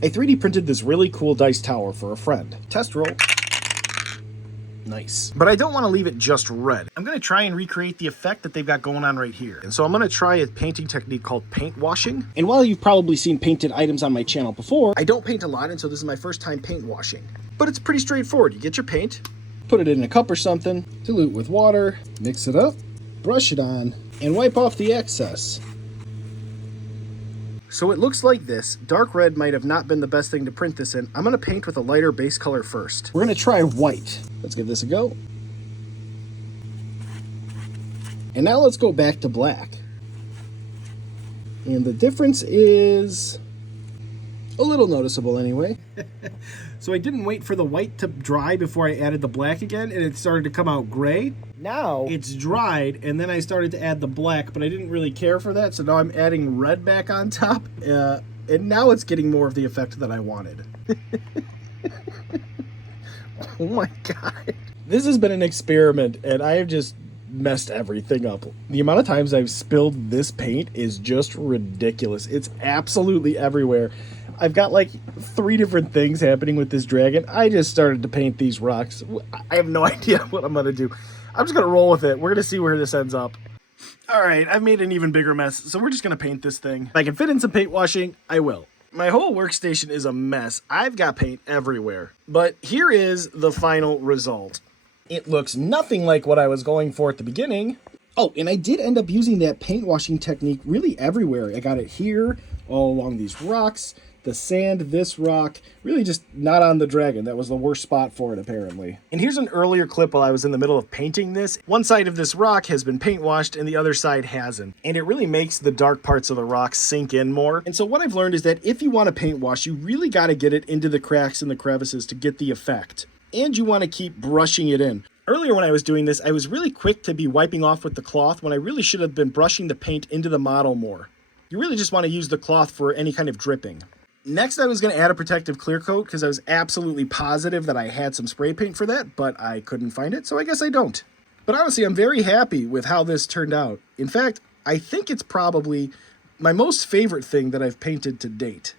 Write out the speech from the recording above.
I 3D printed this really cool dice tower for a friend. Test roll. Nice. But I don't want to leave it just red. I'm going to try and recreate the effect that they've got going on right here. And so I'm going to try a painting technique called paint washing. And while you've probably seen painted items on my channel before, I don't paint a lot, and so this is my first time paint washing. But it's pretty straightforward. You get your paint, put it in a cup or something, dilute with water, mix it up, brush it on, and wipe off the excess. So it looks like this. Dark red might have not been the best thing to print this in. I'm going to paint with a lighter base color first. We're going to try white. Let's give this a go. And now let's go back to black. And the difference is a little noticeable anyway. So I didn't wait for the white to dry before I added the black again, and it started to come out gray. Now it's dried, and then I started to add the black, but I didn't really care for that, so now I'm adding red back on top, and now it's getting more of the effect that I wanted. Oh my god. This has been an experiment, and I have just messed everything up. The amount of times I've spilled this paint is just ridiculous. It's absolutely everywhere. I've got like 3 different things happening with this dragon. I just started to paint these rocks. I have no idea what I'm going to do. I'm just going to roll with it. We're going to see where this ends up. All right, I've made an even bigger mess, so we're just going to paint this thing. If I can fit in some paint washing, I will. My whole workstation is a mess. I've got paint everywhere. But here is the final result. It looks nothing like what I was going for at the beginning. Oh, and I did end up using that paint washing technique really everywhere. I got it here, all along these rocks, the sand, this rock, really just not on the dragon. That was the worst spot for it, apparently. And here's an earlier clip while I was in the middle of painting this. One side of this rock has been paint washed and the other side hasn't. And it really makes the dark parts of the rock sink in more. And so what I've learned is that if you want to paint wash, you really got to get it into the cracks and the crevices to get the effect. And you want to keep brushing it in. Earlier when I was doing this, I was really quick to be wiping off with the cloth when I really should have been brushing the paint into the model more. You really just want to use the cloth for any kind of dripping. Next, I was going to add a protective clear coat because I was absolutely positive that I had some spray paint for that, but I couldn't find it, so I guess I don't. But honestly, I'm very happy with how this turned out. In fact, I think it's probably my most favorite thing that I've painted to date.